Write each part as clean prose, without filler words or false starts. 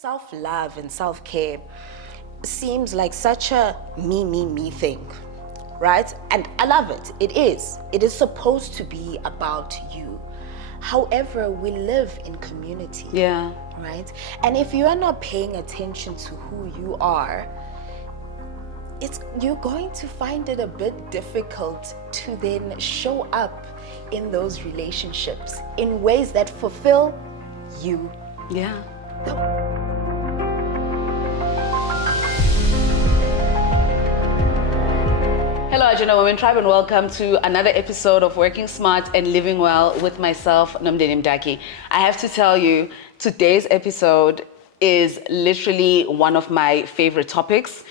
Self-love and self-care seems like such a me thing, right? And I love it. It is. It is supposed to be about you. However, we live in community. Yeah. Right? And if you are not paying attention to who you are, you're going to find it a bit difficult to then show up in those relationships in ways that fulfill you. Yeah. Hello, Agenda Women Tribe, and welcome to another episode of Working Smart and Living Well with myself, Nomdeni Mdaki. I have to tell you, today's episode is literally one of my favorite topics.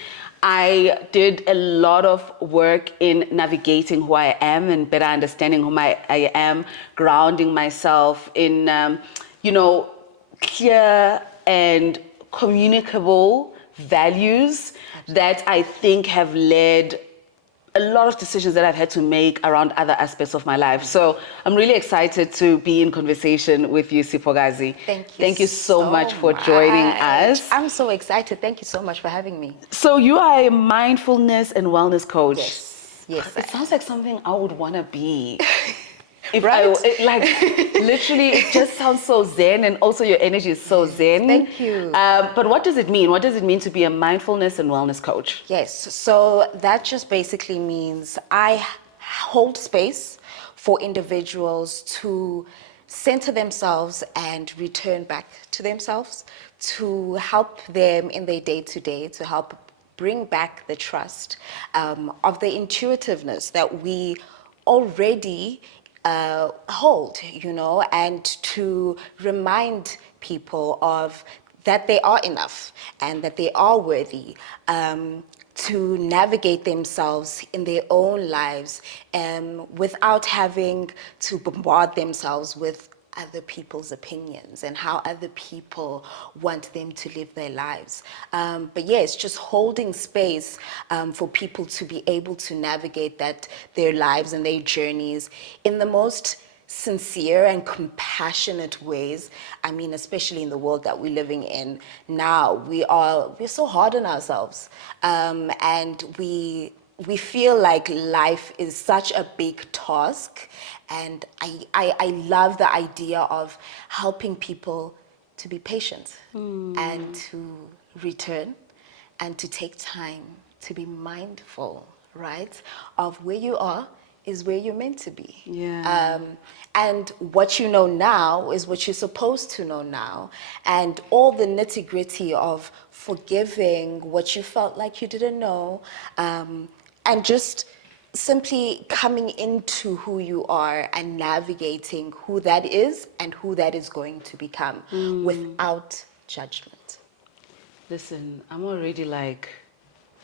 I did a lot of work in navigating who I am and better understanding who I am, grounding myself in, clear and communicable values that I think have led a lot of decisions that I've had to make around other aspects of my life. So I'm really excited to be in conversation with you, Siphokazi. Thank you so much for joining us. I'm so excited. Thank you so much for having me. So you are a mindfulness and wellness coach. Yes. It sounds like something I would want to be. Right? Literally, it just sounds so zen, and also your energy is so zen. Thank you. But what does it mean? What does it mean to be a mindfulness and wellness coach? Yes, so that just basically means I hold space for individuals to center themselves and return back to themselves, to help them in their day-to-day, to help bring back the trust of the intuitiveness that we already hold, and to remind people of that they are enough and that they are worthy to navigate themselves in their own lives without having to bombard themselves with other people's opinions and how other people want them to live their lives. But yes, just holding space for people to be able to navigate their lives and their journeys in the most sincere and compassionate ways. I mean, especially in the world that we're living in now, we're so hard on ourselves, and we feel like life is such a big task. And I love the idea of helping people to be patient and to return and to take time to be mindful, right, of where you are is where you're meant to be. Yeah. And what you know now is what you're supposed to know now. And all the nitty-gritty of forgiving what you felt like you didn't know, and just simply coming into who you are and navigating who that is and who that is going to become without judgment. Listen, I'm already like,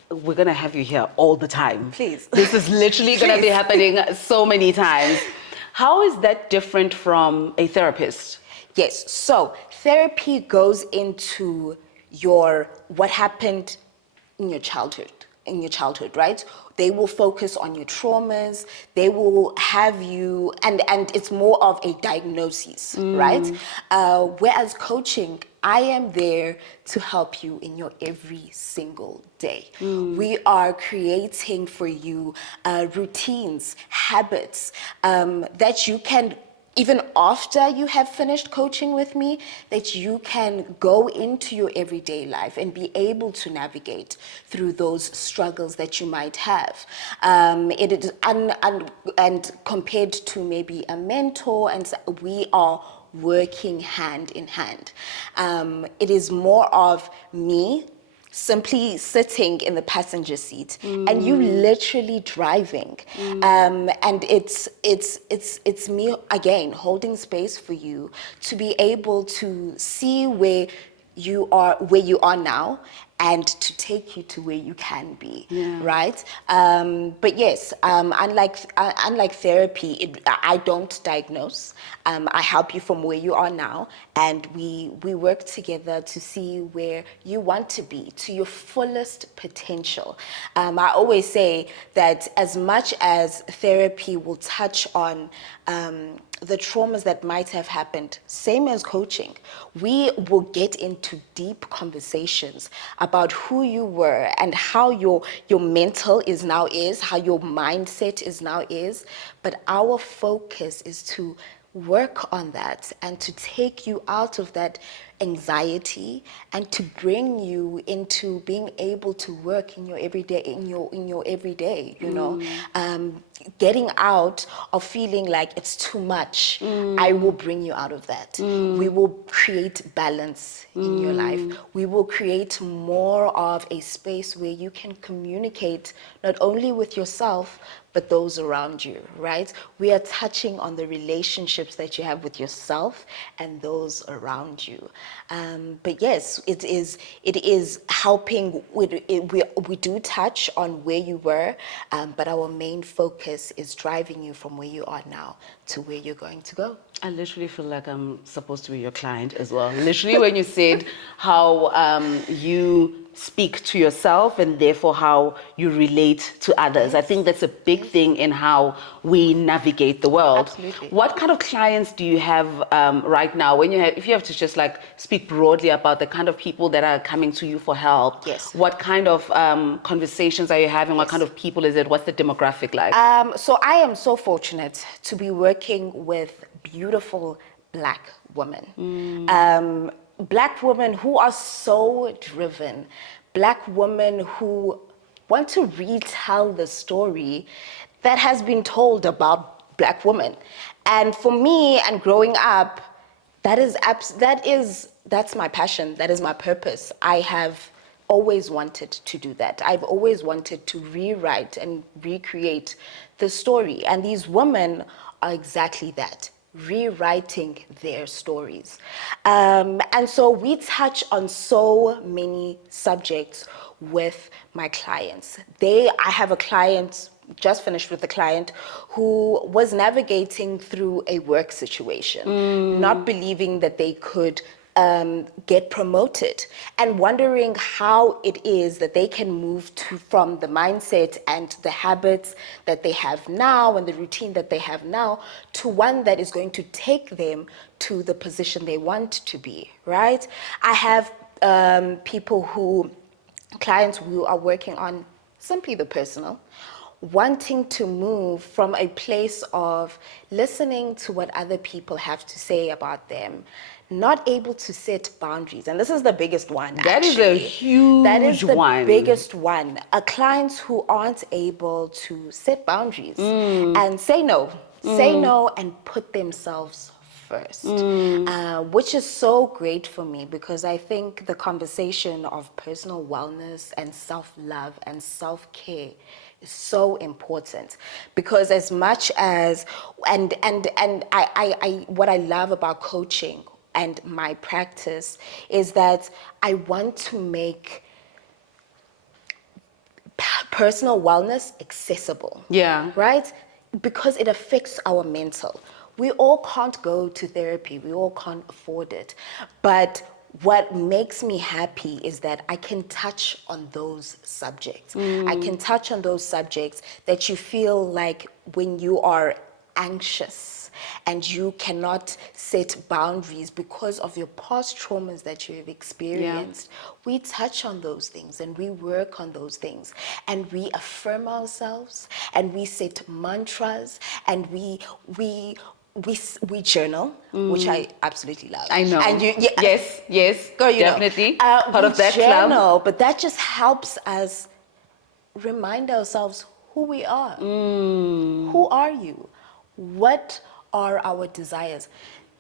we're going to have you here all the time. Please. This is literally going to be happening so many times. How is that different from a therapist? Yes, so therapy goes into what happened in your childhood, right? They will focus on your traumas. They will have you, and it's more of a diagnosis, right? Whereas coaching, I am there to help you in your every single day. We are creating for you routines, habits that you can, even after you have finished coaching with me, that you can go into your everyday life and be able to navigate through those struggles that you might have. It is and compared to maybe a mentor, and we are working hand in hand. It is more of me simply sitting in the passenger seat and you literally driving, and it's me again holding space for you to be able to see where you are now and to take you to where you can be, right? But yes, unlike therapy, I don't diagnose. I help you from where you are now, and we work together to see where you want to be, to your fullest potential. I always say that as much as therapy will touch on the traumas that might have happened, same as coaching, we will get into deep conversations about who you were and how your mental is, how your mindset is. But our focus is to work on that and to take you out of that anxiety and to bring you into being able to work in your everyday, getting out of feeling like it's too much. I will bring you out of that. We will create balance in your life. We will create more of a space where you can communicate not only with yourself but those around you, right? We are touching on the relationships that you have with yourself and those around you. But yes, it is helping. We do touch on where you were, but our main focus is driving you from where you are now to where you're going to go. I literally feel like I'm supposed to be your client as well. Literally, when you said how you speak to yourself and therefore how you relate to others. I think that's a big thing in how we navigate the world. Absolutely. What kind of clients do you have right now? If you have to just like speak broadly about the kind of people that are coming to you for help, Yes. what kind of conversations are you having? What kind of people is it? What's the demographic like? So I am so fortunate to be working with beautiful Black women. Black women who are so driven, Black women who want to retell the story that has been told about Black women. And for me, and growing up, that's my passion. That is my purpose. I have always wanted to do that. I've always wanted to rewrite and recreate the story. And these women are exactly that, rewriting their stories. And so we touch on so many subjects with my clients. I have a client, just finished with a client, who was navigating through a work situation, not believing that they could get promoted and wondering how it is that they can move from the mindset and the habits that they have now and the routine that they have now to one that is going to take them to the position they want to be, right? I have clients who are working on simply the personal, wanting to move from a place of listening to what other people have to say about them, not able to set boundaries. And this is the biggest one. That is a huge That is the one. biggest one. Clients who aren't able to set boundaries and say no and put themselves first, which is so great for me because I think the conversation of personal wellness and self-love and self-care is so important because as much as I what I love about coaching and my practice is that I want to make personal wellness accessible. Yeah. Right? Because it affects our mental. We all can't go to therapy. We all can't afford it. But what makes me happy is that I can touch on those subjects. I can touch on those subjects that you feel like when you are anxious and you cannot set boundaries because of your past traumas that you have experienced. We touch on those things and we work on those things and we affirm ourselves and we set mantras and we journal, which I absolutely love. I know. And Yes, girl, definitely. Part of that journal, club. but that just helps us remind ourselves who we are. Who are you? What are our desires?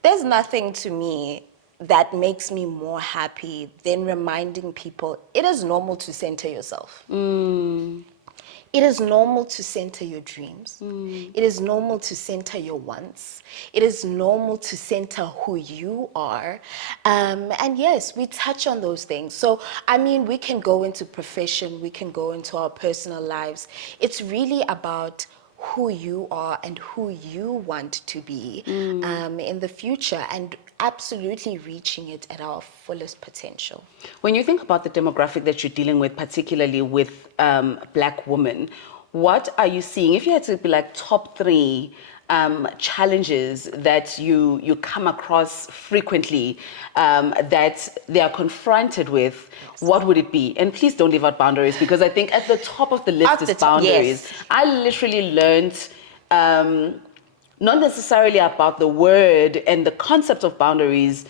There's nothing to me that makes me more happy than reminding people it is normal to center yourself. It is normal to center your dreams. It is normal to center your wants. It is normal to center who you are. And yes, we touch on those things. So, I mean, we can go into profession, we can go into our personal lives. It's really about who you are and who you want to be in the future and absolutely reaching it at our fullest potential. When you think about the demographic that you're dealing with, particularly with Black women, what are you seeing? If you had to be like top three challenges that you come across frequently, that they are confronted with, what would it be? And please don't leave out boundaries, because I think at the top of the list At is the top, boundaries. yes. I literally learned not necessarily about the word and the concept of boundaries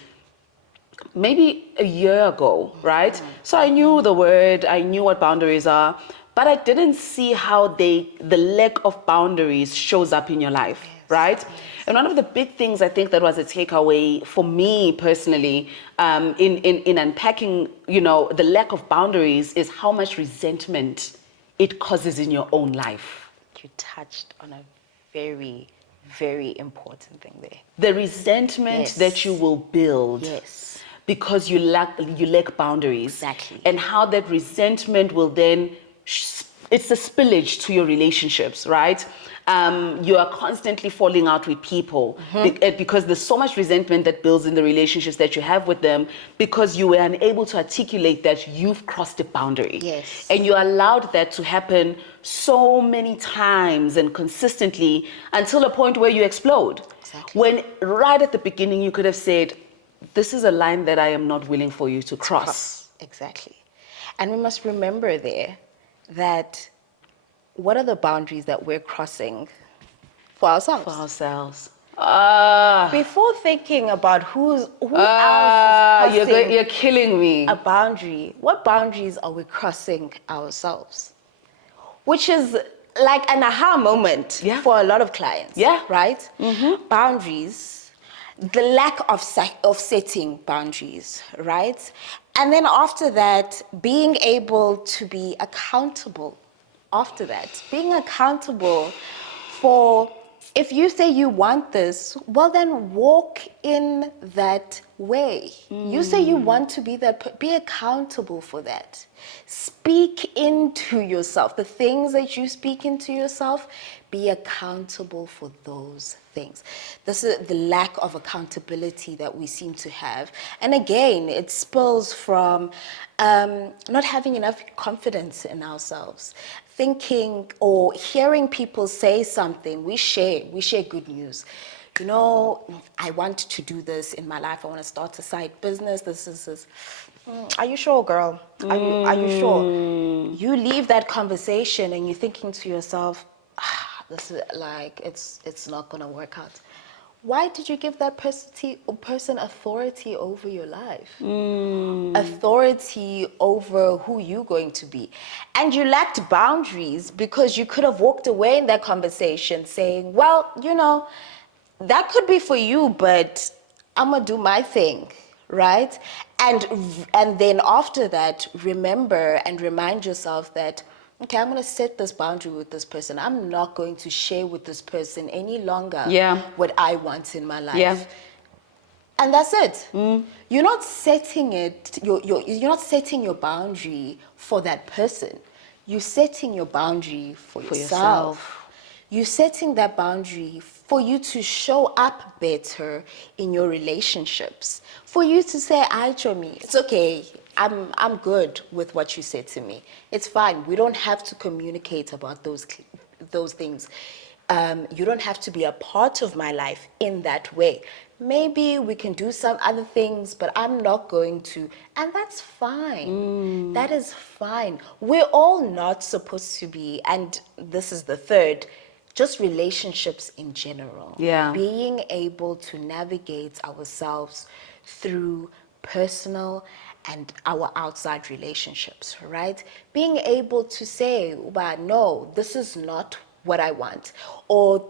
maybe a year ago, right? So I knew the word, I knew what boundaries are, but I didn't see how the lack of boundaries shows up in your life, Yes, right? yes. And one of the big things I think that was a takeaway for me personally, in unpacking, the lack of boundaries, is how much resentment it causes in your own life. You touched on a very, very important thing there. The resentment Yes. that you will build, Yes. because you lack boundaries. Exactly. And how that resentment will then it's a spillage to your relationships, right? You are constantly falling out with people, because there's so much resentment that builds in the relationships that you have with them, because you were unable to articulate that you've crossed a boundary. Yes. And you allowed that to happen so many times and consistently, until a point where you explode. Exactly. When right at the beginning you could have said, this is a line that I am not willing for you to cross. Exactly. And we must remember there that what are the boundaries that we're crossing for ourselves? For ourselves. Before thinking about who else is crossing You're killing me. a boundary, what boundaries are we crossing ourselves? Which is like an aha moment for a lot of clients. Yeah. Right? Boundaries, the lack of setting boundaries, right? And then after that, being able to be accountable. After that, being accountable for, if you say you want this, well then walk in that way. You say you want to be that, be accountable for that. Speak into yourself. The things that you speak into yourself, be accountable for those things. This is the lack of accountability that we seem to have. And again, it spills from not having enough confidence in ourselves. Thinking or hearing people say something, we share good news. I want to do this in my life. I want to start a side business. This is this. Are you sure, girl? Are you sure? You leave that conversation and you're thinking to yourself, this is like, it's not gonna work out. Why did you give that person authority over your life? Authority over who you're going to be. And you lacked boundaries because you could have walked away in that conversation saying, well, that could be for you, but I'm gonna do my thing, right? And then after that, remember and remind yourself that, okay, I'm gonna set this boundary with this person. I'm not going to share with this person any longer what I want in my life. Yeah. And that's it. You're not setting it. You're not setting your boundary for that person. You're setting your boundary for yourself. You're setting that boundary for you to show up better in your relationships. For you to say, Chomi, it's okay. I'm good with what you said to me. It's fine. We don't have to communicate about those things. You don't have to be a part of my life in that way. Maybe we can do some other things, but I'm not going to. And that's fine. That is fine. We're all not supposed to be, and this is the third, just relationships in general. Yeah. Being able to navigate ourselves through personal and our outside relationships, right? Being able to say, well, no, this is not what I want, or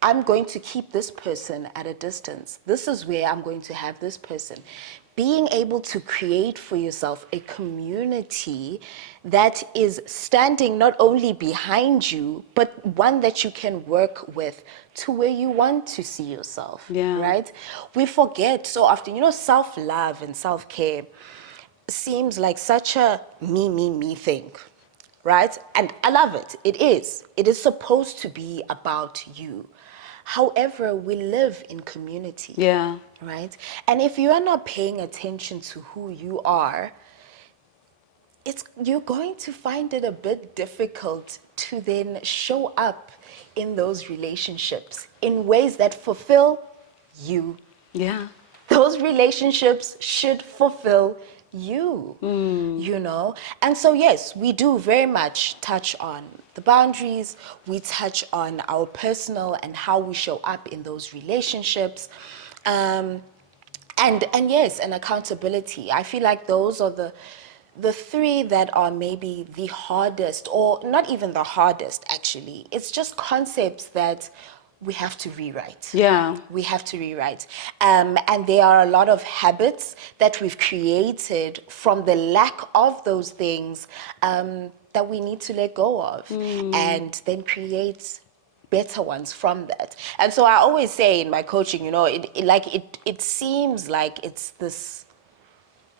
I'm going to keep this person at a distance. This is where I'm going to have this person. Being able to create for yourself a community that is standing not only behind you, but one that you can work with to where you want to see yourself, right? We forget so often, self-love and self-care seems like such a me thing, right? And I love it. It is. It is supposed to be about you. However, we live in community. Yeah. Right? And if you are not paying attention to who you are, you're going to find it a bit difficult to then show up in those relationships in ways that fulfill you. Yeah. Those relationships should fulfill you, you know? And so, yes, we do very much touch on the boundaries. We touch on our personal and how we show up in those relationships. And yes, and accountability. I feel like those are the three that are maybe the hardest, or not even the hardest, actually. It's just concepts that we have to rewrite. Yeah. We have to rewrite. And there are a lot of habits that we've created from the lack of those things that we need to let go of and then create better ones from that. And so I always say in my coaching, you know, it seems like it's this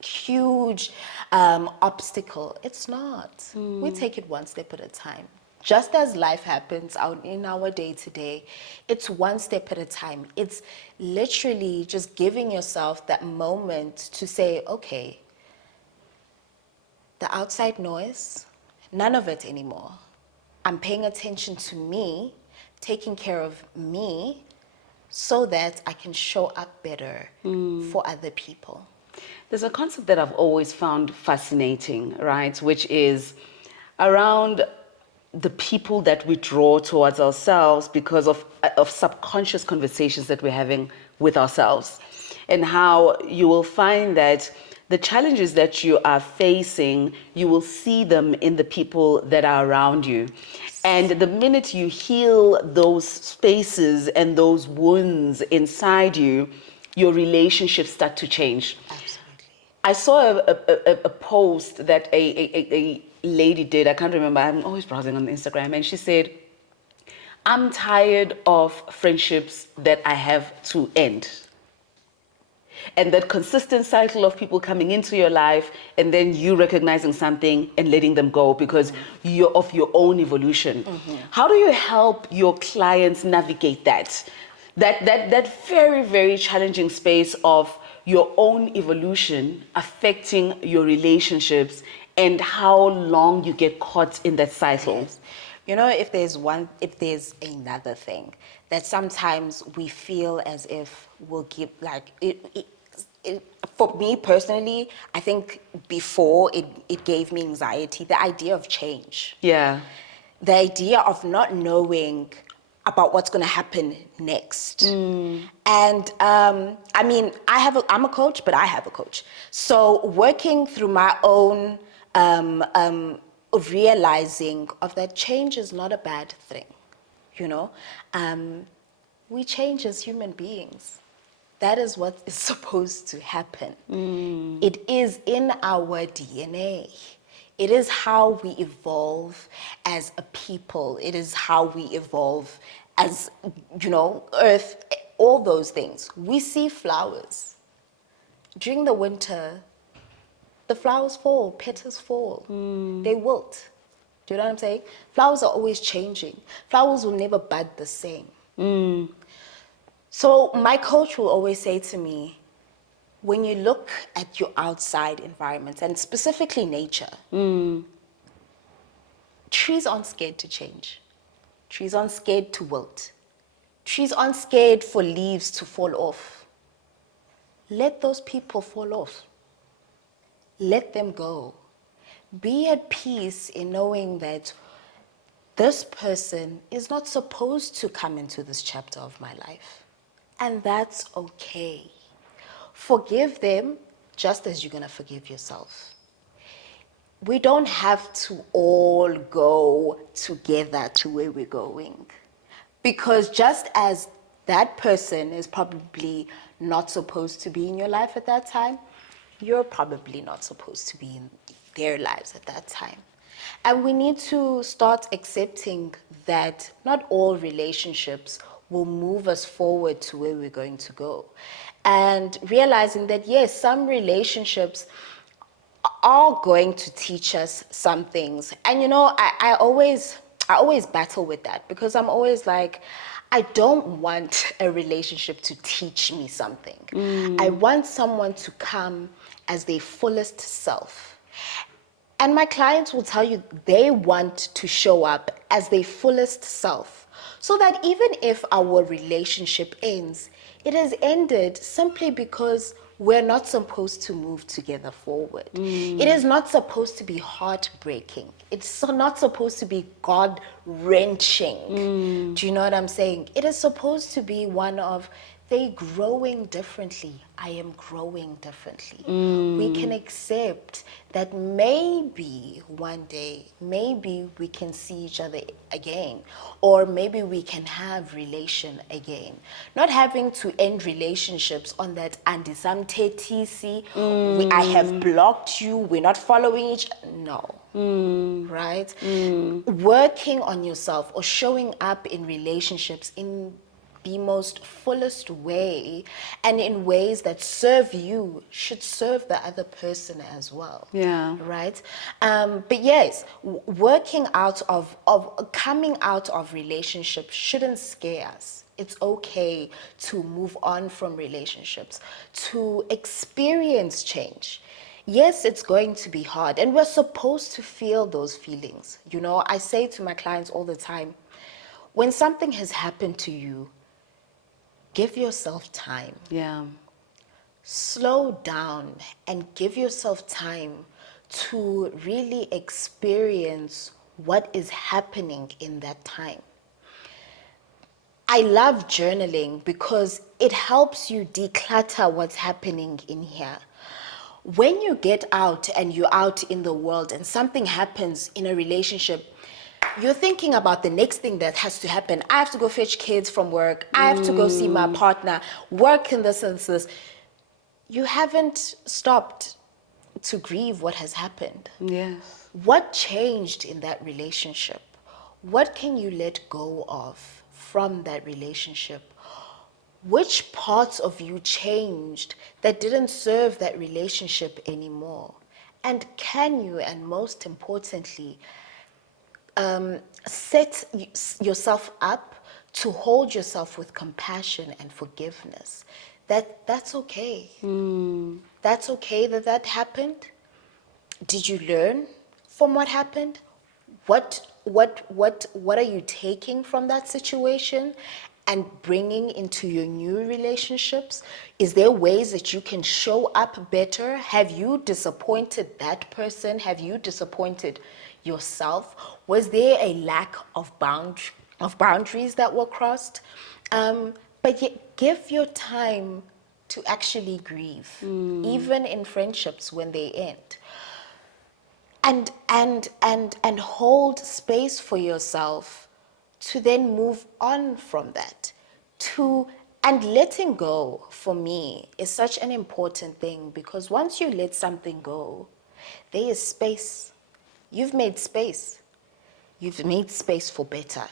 huge obstacle. It's not. We take it one step at a time. Just as life happens out in our day to day, it's one step at a time. It's literally just giving yourself that moment to say, okay, the outside noise, none of it anymore. I'm paying attention to me, taking care of me, so that I can show up better for other people. There's a concept that I've always found fascinating, right? Which is around the people that we draw towards ourselves because of subconscious conversations that we're having with ourselves. And how you will find that the challenges that you are facing, you will see them in the people that are around you. And the minute you heal those spaces and those wounds inside you, your relationships start to change. Absolutely. I saw a post that a lady did. I can't remember. I'm always browsing on Instagram. And she said, I'm tired of friendships that I have to end. And that consistent cycle of people coming into your life and then you recognizing something and letting them go because you're of your own evolution. How do you help your clients navigate that? That very, very challenging space of your own evolution affecting your relationships and how long you get caught in that cycle. Yes. You know, if there's another thing that sometimes we feel as if we'll give, like, for me personally, I think before it gave me anxiety, the idea of change. Yeah. The idea of not knowing about what's going to happen next. And I mean, I'm a coach, but I have a coach. So working through my own realizing of that change is not a bad thing, you know. We change as human beings. That is what is supposed to happen. It is in our DNA. It is how we evolve as a people. It is how we evolve as, you know, earth, all those things. We see flowers. During the winter, the flowers fall, petals fall. They wilt. Do you know what I'm saying? Flowers are always changing. Flowers will never bud the same. So my coach will always say to me, when you look at your outside environment, and specifically nature, trees aren't scared to change. Trees aren't scared to wilt. Trees aren't scared for leaves to fall off. Let those people fall off. Let them go. Be at peace in knowing that this person is not supposed to come into this chapter of my life. And that's okay. Forgive them just as you're going to forgive yourself. We don't have to all go together to where we're going. Because just as that person is probably not supposed to be in your life at that time, you're probably not supposed to be in their lives at that time. And we need to start accepting that not all relationships will move us forward to where we're going to go. And realizing that, yes, some relationships are going to teach us some things. And you know, I always battle with that because I'm always like, I don't want a relationship to teach me something. I want someone to come as their fullest self. And my clients will tell you they want to show up as their fullest self so that even if our relationship ends, it has ended simply because we're not supposed to move together forward. It is not supposed to be heartbreaking. It's not supposed to be God-wrenching. Do you know what I'm saying? It is supposed to be one of they growing differently. I am growing differently. We can accept that maybe one day, maybe we can see each other again, or maybe we can have relation again. Not having to end relationships on that andisamte TC, I have blocked you, we're not following each, no. Right? Working on yourself or showing up in relationships in the most fullest way and in ways that serve you should serve the other person as well. Yeah. Right? But yes, working out of coming out of relationships shouldn't scare us. It's okay to move on from relationships, to experience change. Yes, it's going to be hard, and we're supposed to feel those feelings. You know, I say to my clients all the time, when something has happened to you, give yourself time. Yeah. Slow down and give yourself time to really experience what is happening in that time. I love journaling because it helps you declutter what's happening in here. When you get out and you're out in the world and something happens in a relationship, you're thinking about the next thing that has to happen. I have to go fetch kids from work. I have to go see my partner, work in this and this. You haven't stopped to grieve what has happened. Yes. What changed in that relationship? What can you let go of from that relationship? Which parts of you changed that didn't serve that relationship anymore? And can you, and most importantly, set yourself up to hold yourself with compassion and forgiveness? That's okay. That's okay that happened. Did you learn from what happened? What are you taking from that situation and bringing into your new relationships? Is there ways that you can show up better? Have you disappointed that person? Have you disappointed yourself? Was there a lack of boundaries that were crossed? But yet give your time to actually grieve, even in friendships when they end. And hold space for yourself to then move on from that. And letting go, for me, is such an important thing, because once you let something go, there is space. You've made space. You've made space for better.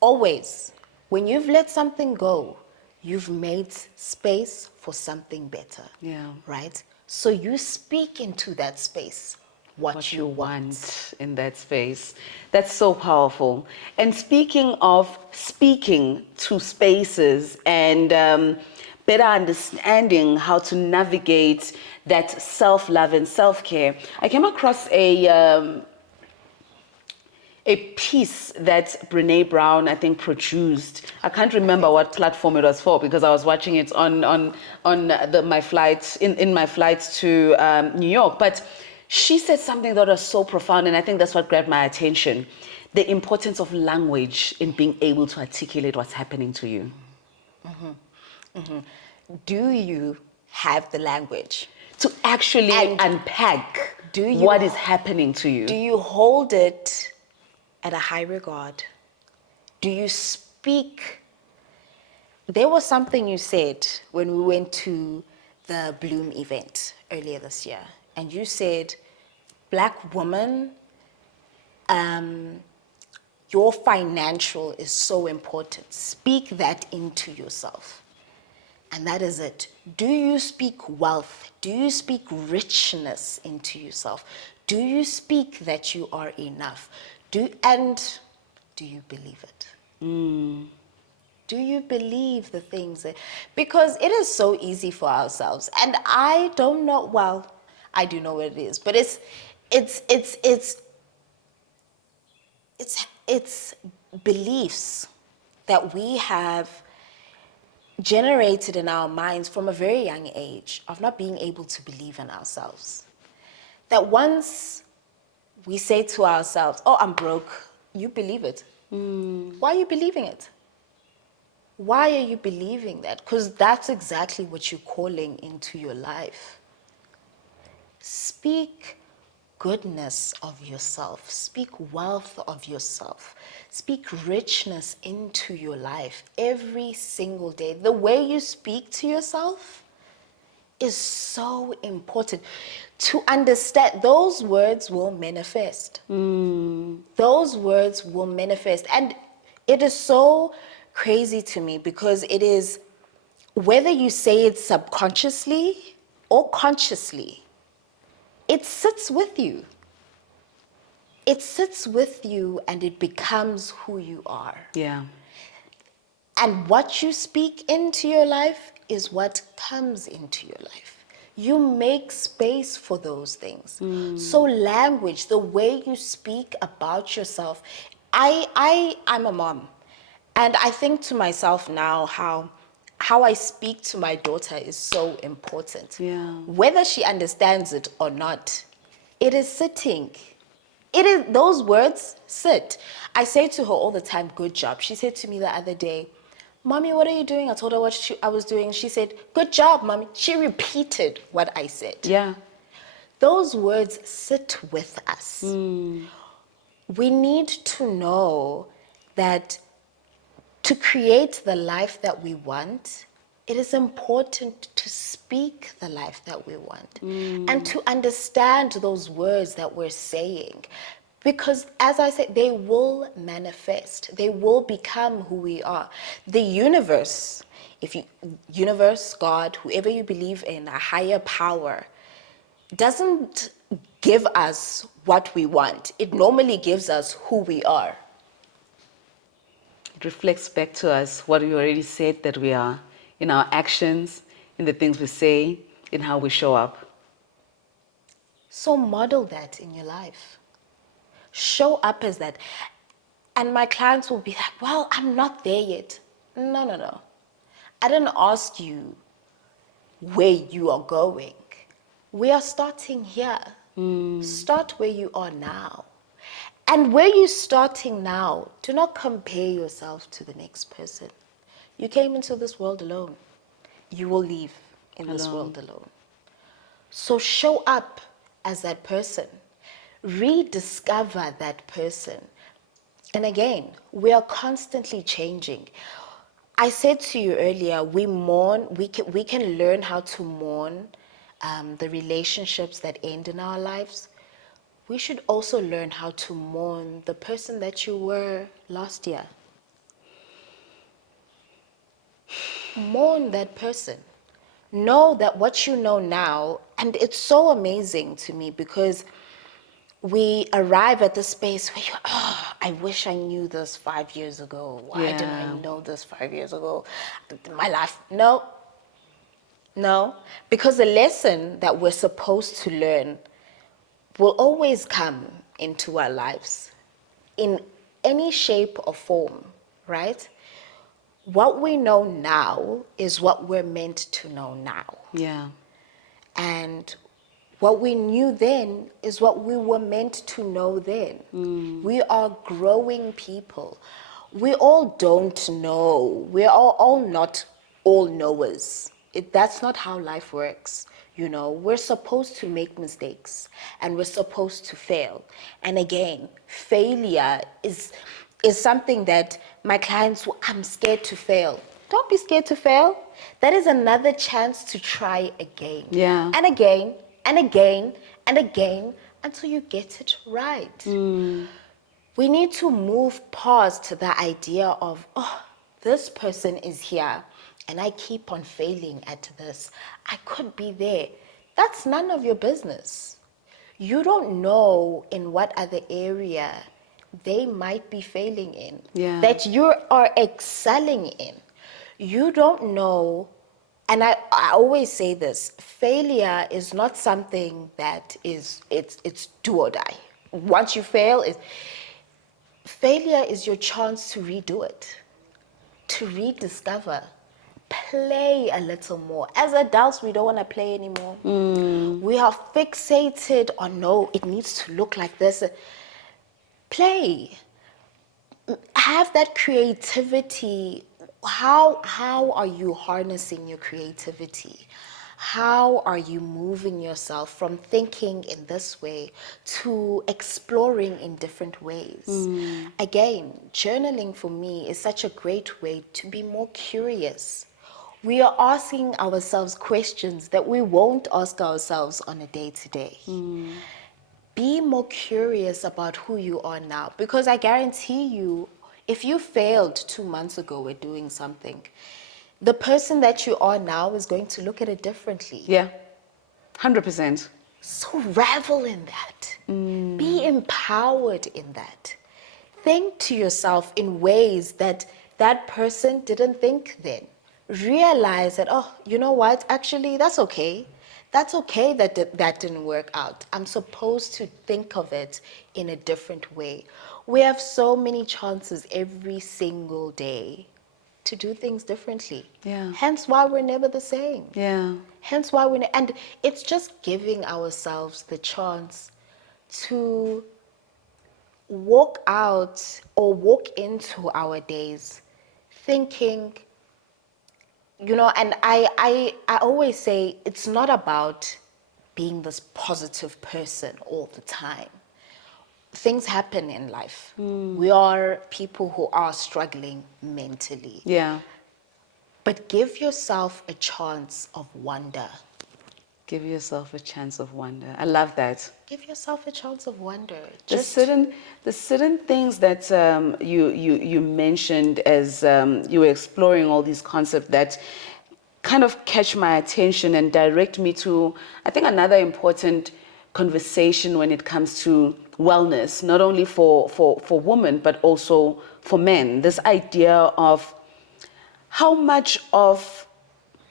Always, when you've let something go, you've made space for something better. Yeah. Right? So you speak into that space what you want. In that space. That's so powerful. And speaking of speaking to spaces and better understanding how to navigate that self-love and self-care, I came across a piece that Brene Brown, I think, produced. I can't remember what platform it was for because I was watching it on my flight in my flight to New York. But she said something that was so profound, and I think that's what grabbed my attention: the importance of language in being able to articulate what's happening to you. Do you have the language To actually And unpack do you- what is happening to you. Do you hold it at a high regard? Do you speak? There was something you said when we went to the Bloom event earlier this year, and you said, Black woman, your financial is so important. Speak that into yourself. And that is it. Do you speak wealth? Do you speak richness into yourself? Do you speak that you are enough? Do you believe it? Do you believe the things that, because it is so easy for ourselves. And I don't know, well, I do know what it is, but it's beliefs that we have generated in our minds from a very young age of not being able to believe in ourselves. That once we say to ourselves, oh, I'm broke, you believe it. Why are you believing it? Why are you believing that? Because that's exactly what you're calling into your life. Speak goodness of yourself. Speak wealth of yourself. Speak richness into your life every single day. The way you speak to yourself is so important. To understand, those words will manifest. Those words will manifest. And it is so crazy to me because it is, whether you say it subconsciously or consciously, it sits with you. It sits with you and it becomes who you are. Yeah. And what you speak into your life is what comes into your life. You make space for those things. So language, the way you speak about yourself, I'm a mom. And I think to myself now how I speak to my daughter is so important. Yeah. Whether she understands it or not, it is sitting. It is, those words sit. I say to her all the time, good job. She said to me the other day, Mommy, what are you doing? I told her what I was doing. She said, good job, Mommy. She repeated what I said. Yeah. Those words sit with us. We need to know that to create the life that we want, it is important to speak the life that we want and to understand those words that we're saying. Because as I said, they will manifest. They will become who we are. The universe, universe, God, whoever you believe in, a higher power, doesn't give us what we want. It normally gives us who we are. It reflects back to us what we already said that we are in our actions, in the things we say, in how we show up. So model that in your life. Show up as that. And my clients will be like, well, I'm not there yet. No. I didn't ask you where you are going. We are starting here. Start where you are now. And where you're starting now, do not compare yourself to the next person. You came into this world alone. You will leave in this world alone. So show up as that person. Rediscover that person. And again, we are constantly changing. I said to you earlier, we can learn how to mourn the relationships that end in our lives. We should also learn how to mourn the person that you were last year. Mourn that person. Know that what you know now, and it's so amazing to me because we arrive at the space where I wish I knew this 5 years ago. Why didn't I know this 5 years ago? My life, no. Because the lesson that we're supposed to learn will always come into our lives in any shape or form, right? What we know now is what we're meant to know now. Yeah. And what we knew then is what we were meant to know then. We are growing people. We all don't know. We're all not all knowers. That's not how life works. You know, we're supposed to make mistakes and we're supposed to fail. And again, failure is something that my clients, I'm scared to fail. Don't be scared to fail. That is another chance to try again. Yeah. And again, and again, and again, until you get it right. We need to move past the idea of, oh, this person is here, and I keep on failing at this. I could be there. That's none of your business. You don't know in what other area they might be failing in, that you are excelling in. You don't know, and I always say this, failure is not something that it's do or die. Once you fail, failure is your chance to redo it, to rediscover, play a little more. As adults, we don't want to play anymore. We are fixated on, no, it needs to look like this. Play. Have that creativity. How are you harnessing your creativity? How are you moving yourself from thinking in this way to exploring in different ways? Again, journaling for me is such a great way to be more curious. We are asking ourselves questions that we won't ask ourselves on a day-to-day. Be more curious about who you are now, because I guarantee you, if you failed 2 months ago at doing something, the person that you are now is going to look at it differently. Yeah, 100%. So revel in that. Be empowered in that. Think to yourself in ways that that person didn't think then. Realize that, oh, you know what? Actually, that's okay. That's okay that that didn't work out. I'm supposed to think of it in a different way. We have so many chances every single day to do things differently. Yeah. Hence why we're never the same. Yeah. Hence why and it's just giving ourselves the chance to walk out or walk into our days thinking, and I always say it's not about being this positive person all the time. Things happen in life. We are people who are struggling mentally. Yeah. But give yourself a chance of wonder. Give yourself a chance of wonder. I love that. Give yourself a chance of wonder. The certain things that you mentioned as you were exploring all these concepts that kind of catch my attention and direct me to, I think, another important conversation when it comes to wellness, not only for women but also for men. This idea of how much of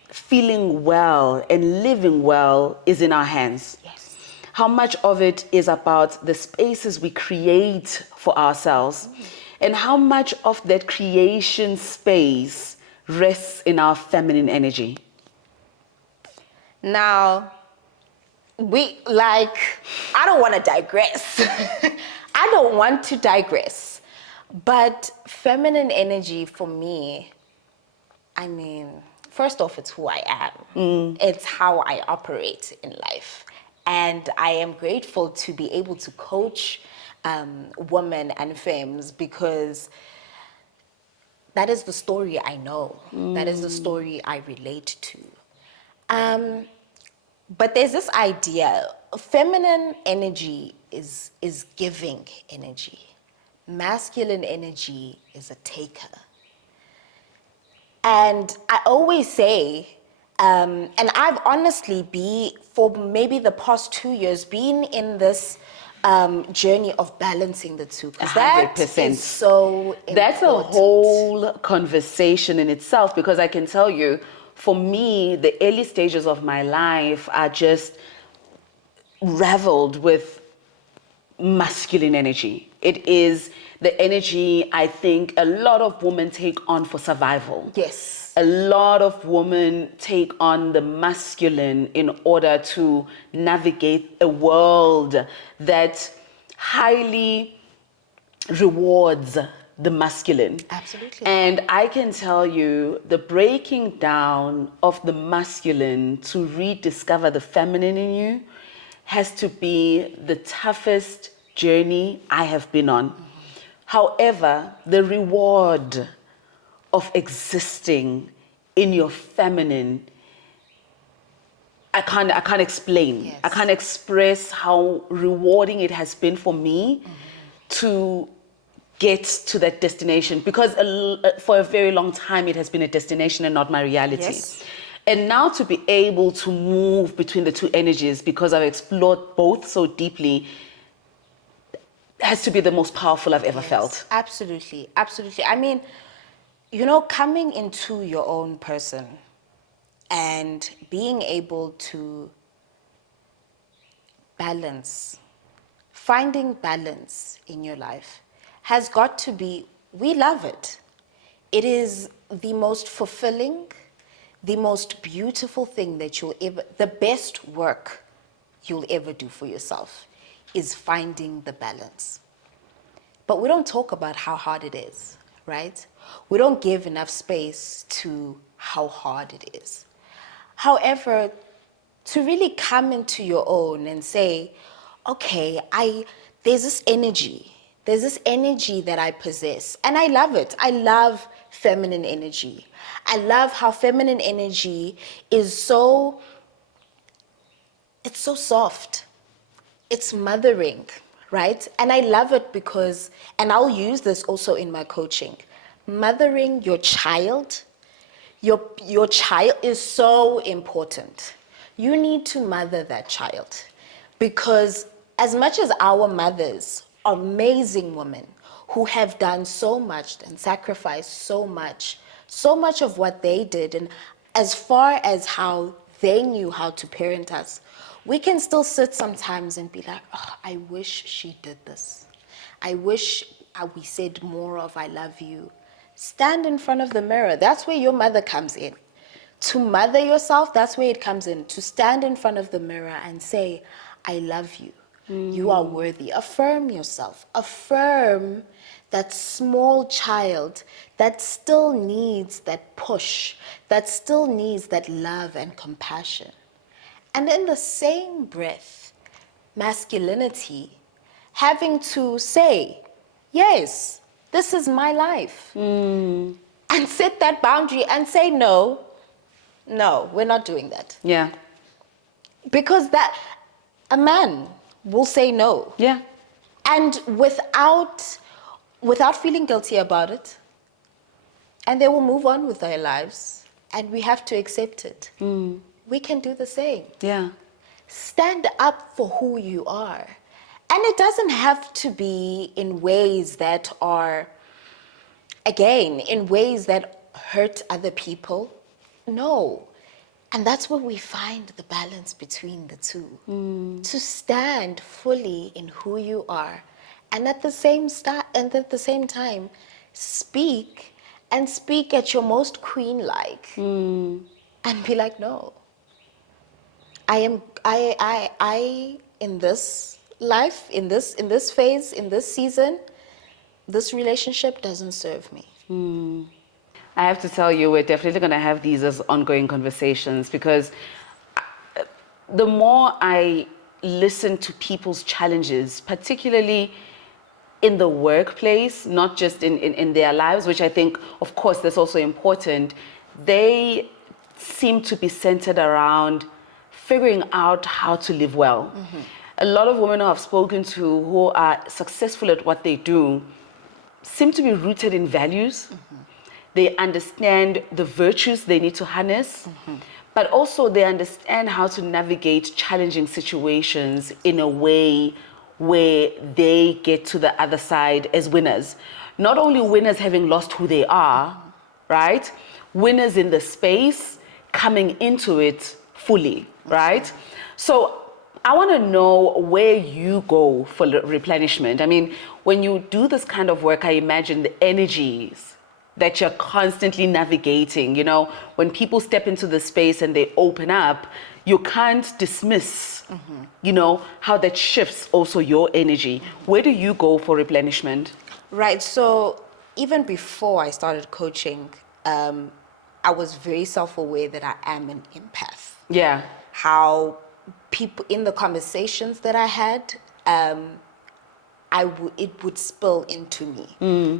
feeling well and living well is in our hands. Yes. How much of it is about the spaces we create for ourselves, and how much of that creation space rests in our feminine energy. Now, I don't want to digress. I don't want to digress. But feminine energy for me, I mean, first off, it's who I am. It's how I operate in life. And I am grateful to be able to coach women and femmes, because that is the story I know. That is the story I relate to. But there's this idea, feminine energy is giving energy. Masculine energy is a taker. And I always say, and I've honestly for maybe the past 2 years, been in this journey of balancing the two. Because that 100%. is so important. That's a whole conversation in itself, because I can tell you, for me, the early stages of my life are just reveled with masculine energy. It is the energy I think a lot of women take on for survival. Yes. A lot of women take on the masculine in order to navigate a world that highly rewards the masculine. Absolutely. And I can tell you, the breaking down of the masculine to rediscover the feminine in you has to be the toughest journey I have been on. However, the reward of existing in your feminine, I can't explain. Yes. I can't express how rewarding it has been for me to get to that destination, because for a very long time it has been a destination and not my reality. Yes. And now to be able to move between the two energies, because I've explored both so deeply, has to be the most powerful I've ever felt. Absolutely, absolutely. I mean, coming into your own person and being able to finding balance in your life has got to be, we love it. It is the most fulfilling, the most beautiful thing that you'll ever, the best work you'll ever do for yourself is finding the balance. But we don't talk about how hard it is, right? We don't give enough space to how hard it is. However, to really come into your own and say, okay, there's this energy. There's this energy that I possess. And I love it. I love feminine energy. I love how feminine energy is it's so soft. It's mothering, right? And I love it because, and I'll use this also in my coaching, mothering your child, your child is so important. You need to mother that child because as much as our mothers are amazing women who have done so much and sacrificed so much of what they did, and as far as how they knew how to parent us, we can still sit sometimes and be like, oh, I wish she did this. I wish we said more of I love you. Stand in front of the mirror. That's where your mother comes in. To mother yourself, that's where it comes in. To stand in front of the mirror and say, I love you. You are worthy. Affirm yourself. Affirm that small child that still needs that push, that still needs that love and compassion. And in the same breath, masculinity, having to say, yes, this is my life. And set that boundary and say, no, we're not doing that. Yeah. Because that, a man will say no. Yeah. And without feeling guilty about it. And they will move on with their lives. And we have to accept it. We can do the same. Yeah. Stand up for who you are. And it doesn't have to be in ways that are, again, in ways that hurt other people. No. And that's where we find the balance between the two. To stand fully in who you are. And at the same time, speak at your most queen-like. And be like, no. I in this life, in this phase, in this season, this relationship doesn't serve me. I have to tell you, we're definitely going to have these as ongoing conversations because the more I listen to people's challenges, particularly in the workplace, not just in their lives, which I think, of course, that's also important, they seem to be centered around figuring out how to live well. A lot of women who I've spoken to who are successful at what they do seem to be rooted in values. They understand the virtues they need to harness, but also they understand how to navigate challenging situations in a way where they get to the other side as winners. Not only winners having lost who they are, right? Winners in the space, coming into it fully, right? So I want to know where you go for replenishment. I mean, when you do this kind of work, I imagine the energies that you're constantly navigating. You know, when people step into the space and they open up, you can't dismiss, you know, how that shifts also your energy. Where do you go for replenishment? Right. So even before I started coaching, I was very self-aware that I am an empath. Yeah. How people in the conversations that I had, it would spill into me,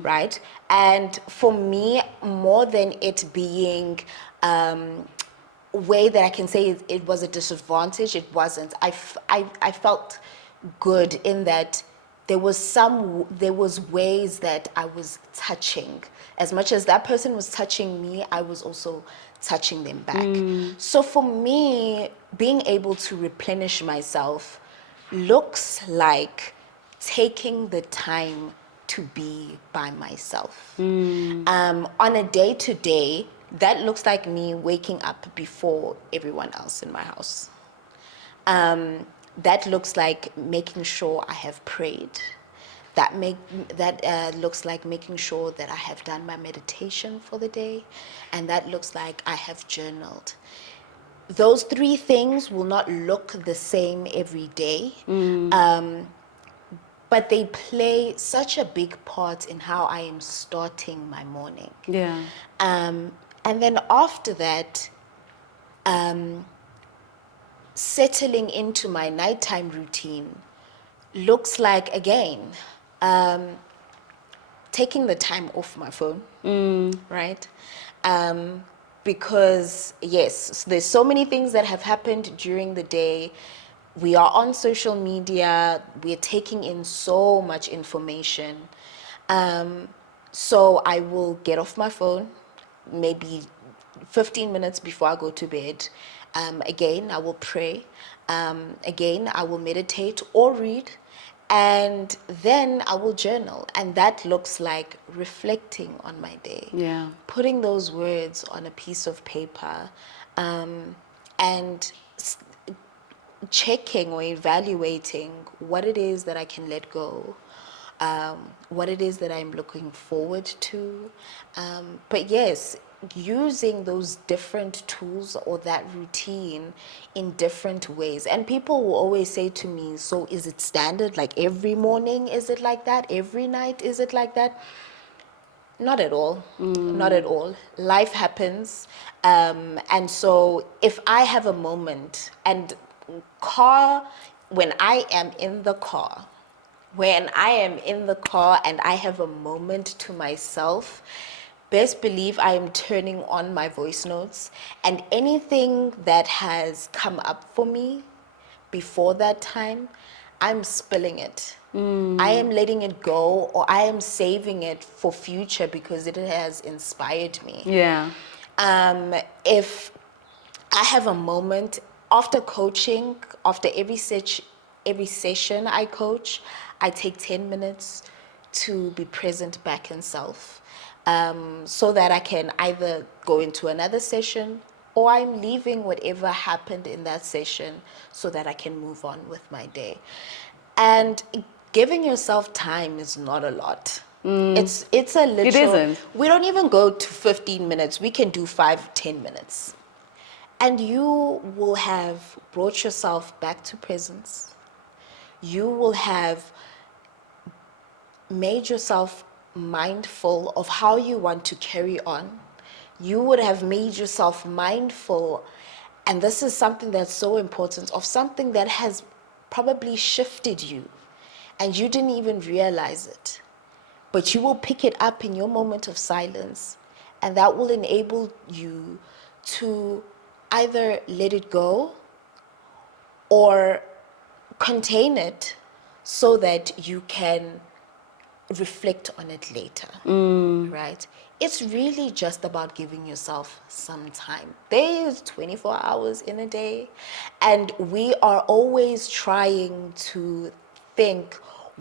right? And for me, more than it being a way that I can say it was a disadvantage, it wasn't. I felt good in that there was ways that I was touching. As much as that person was touching me, I was also touching them back. So for me, being able to replenish myself looks like taking the time to be by myself. On a day-to-day, that looks like me waking up before everyone else in my house. That looks like making sure I have prayed. that looks like making sure that I have done my meditation for the day, and that looks like I have journaled. Those three things will not look the same every day, but they play such a big part in how I am starting my morning. Yeah. And then after that, settling into my nighttime routine looks like, again, taking the time off my phone, right? Because, yes, there's so many things that have happened during the day. We are on social media, we're taking in so much information. So I will get off my phone, maybe 15 minutes before I go to bed. Again, I will pray. Again, I will meditate or read. And then I will journal. And that looks like reflecting on my day. Yeah. Putting those words on a piece of paper, and checking or evaluating what it is that I can let go, what it is that I'm looking forward to. But yes, using those different tools or that routine in different ways. And people will always say to me, so is it standard? Like every morning, is it like that? Every night, is it like that? Not at all. Not at all. Life happens. And so if I have a moment, and when I am in the car, and I have a moment to myself, best believe I am turning on my voice notes, and anything that has come up for me before that time, I'm spilling it. I am letting it go, or I am saving it for future because it has inspired me. Yeah. If I have a moment after coaching, after every session I coach, I take 10 minutes to be present back in self, so that I can either go into another session, or I'm leaving whatever happened in that session so that I can move on with my day. And giving yourself time is not a lot. It's a literal. It isn't. We don't even go to 15 minutes. We can do 5-10 minutes. And you will have brought yourself back to presence. You will have made yourself mindful of how you want to carry on. You would have made yourself mindful, and this is something that's so important, of something that has probably shifted you and you didn't even realize it. But you will pick it up in your moment of silence, and that will enable you to either let it go or contain it so that you can reflect on it later, right? It's really just about giving yourself some time. There is 24 hours in a day, and we are always trying to think,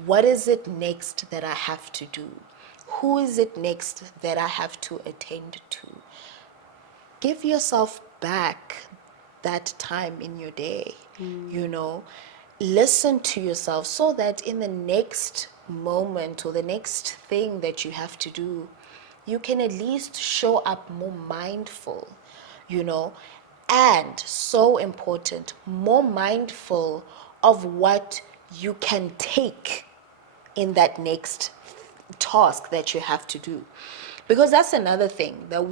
what is it next that I have to do? Who is it next that I have to attend to? Give yourself back that time in your day, listen to yourself so that in the next moment or the next thing that you have to do, you can at least show up more mindful, and so important, more mindful of what you can take in that next task that you have to do. Because that's another thing, that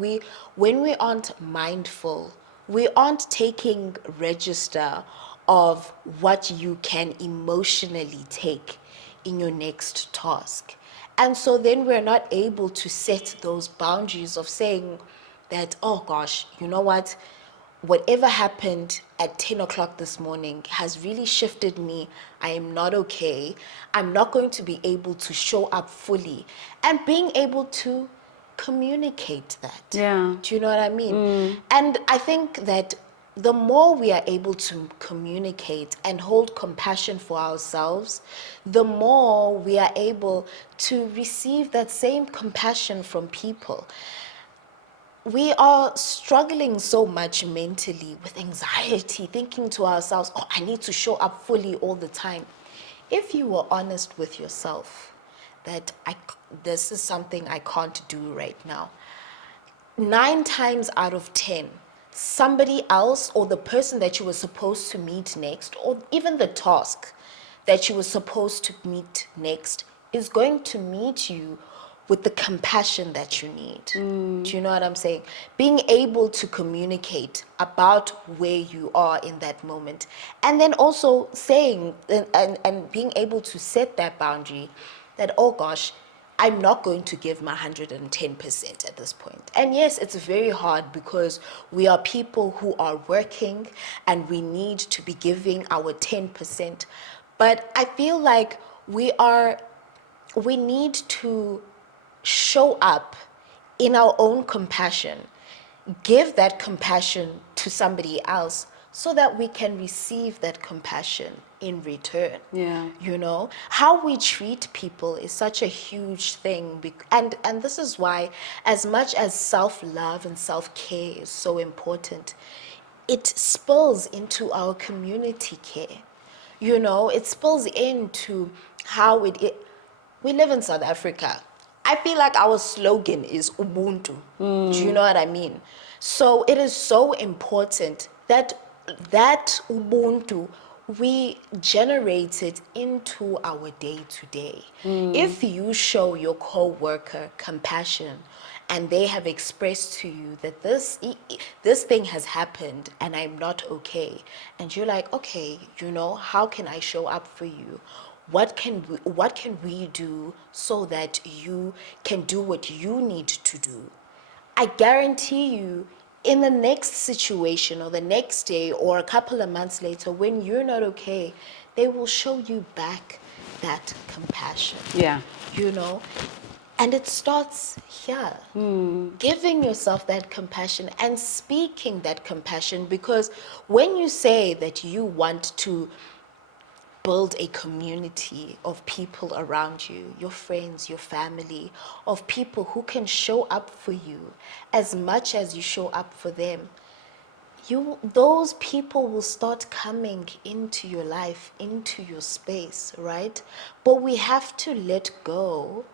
when we aren't mindful, we aren't taking register of what you can emotionally take in your next task. And so then we're not able to set those boundaries of saying that, oh gosh, you know what? Whatever happened at 10 o'clock this morning has really shifted me. I am not okay. I'm not going to be able to show up fully. And being able to communicate that. Yeah. Do you know what I mean? And I think that the more we are able to communicate and hold compassion for ourselves, the more we are able to receive that same compassion from people. We are struggling so much mentally with anxiety, thinking to ourselves, oh, I need to show up fully all the time. If you were honest with yourself, that this is something I can't do right now, 9 times out of 10, somebody else or the person that you were supposed to meet next, or even the task that you were supposed to meet next, is going to meet you with the compassion that you need. Do you know what I'm saying? Being able to communicate about where you are in that moment, and then also saying and being able to set that boundary that, oh gosh, I'm not going to give my 110% at this point. And yes, it's very hard because we are people who are working and we need to be giving our 10%. But I feel like we need to show up in our own compassion, give that compassion to somebody else so that we can receive that compassion in return. Yeah. You know, how we treat people is such a huge thing. And this is why, as much as self-love and self-care is so important, it spills into our community care. You know, it spills into how we live in South Africa. I feel like our slogan is Ubuntu. Do you know what I mean? So it is so important that Ubuntu, we generate it into our day-to-day. If you show your co-worker compassion and they have expressed to you that this thing has happened and I'm not okay, and you're like, okay, you know, how can I show up for you? What can we do so that you can do what you need to do? I guarantee you, in the next situation or the next day or a couple of months later, when you're not okay, they will show you back that compassion. Yeah. You know? And it starts here. Giving yourself that compassion and speaking that compassion, because when you say that you want to build a community of people around you, your friends, your family, of people who can show up for you as much as you show up for them, those people will start coming into your life, into your space, right? But we have to let go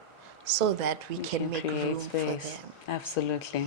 so that we can make Create room space. for them. Absolutely.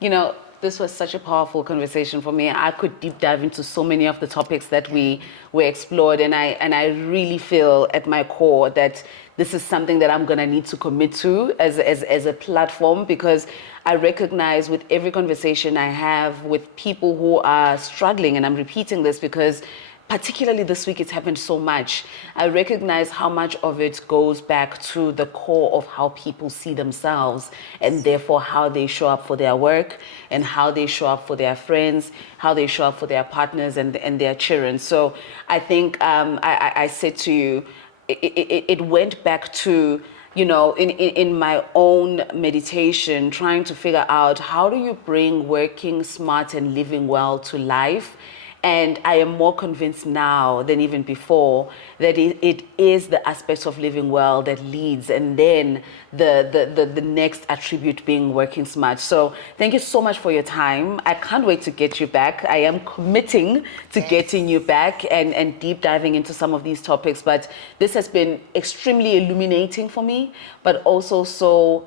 You know, this was such a powerful conversation for me. I could deep dive into so many of the topics that we explored, and I really feel at my core that this is something that I'm gonna need to commit to as a platform, because I recognize with every conversation I have with people who are struggling, and I'm repeating this because particularly this week, it's happened so much. I recognize how much of it goes back to the core of how people see themselves, and therefore how they show up for their work, and how they show up for their friends, how they show up for their partners and their children. So I think I said to you, it went back to, you know, in my own meditation, trying to figure out how do you bring working smart and living well to life. And I am more convinced now than even before that it is the aspect of living well that leads, and then the next attribute being working smart. So thank you so much for your time. I can't wait to get you back. I am committing to getting you back and deep diving into some of these topics. But this has been extremely illuminating for me, but also so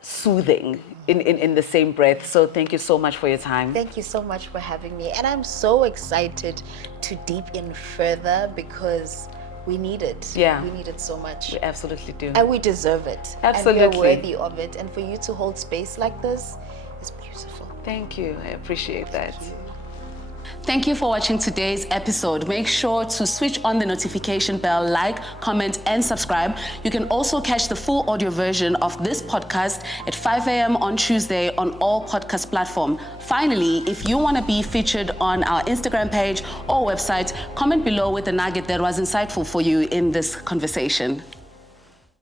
soothing in the same breath. So thank you so much for your time. Thank you so much for having me. And I'm so excited to deep in further because we need it. Yeah. We need it so much. We absolutely do. And we deserve it. Absolutely. And we're worthy of it. And for you to hold space like this is beautiful. Thank you. I appreciate that. Thank you. Thank you for watching today's episode. Make sure to switch on the notification bell, like, comment, and subscribe. You can also catch the full audio version of this podcast at 5 a.m. on Tuesday on all podcast platforms. Finally, if you want to be featured on our Instagram page or website, comment below with a nugget that was insightful for you in this conversation.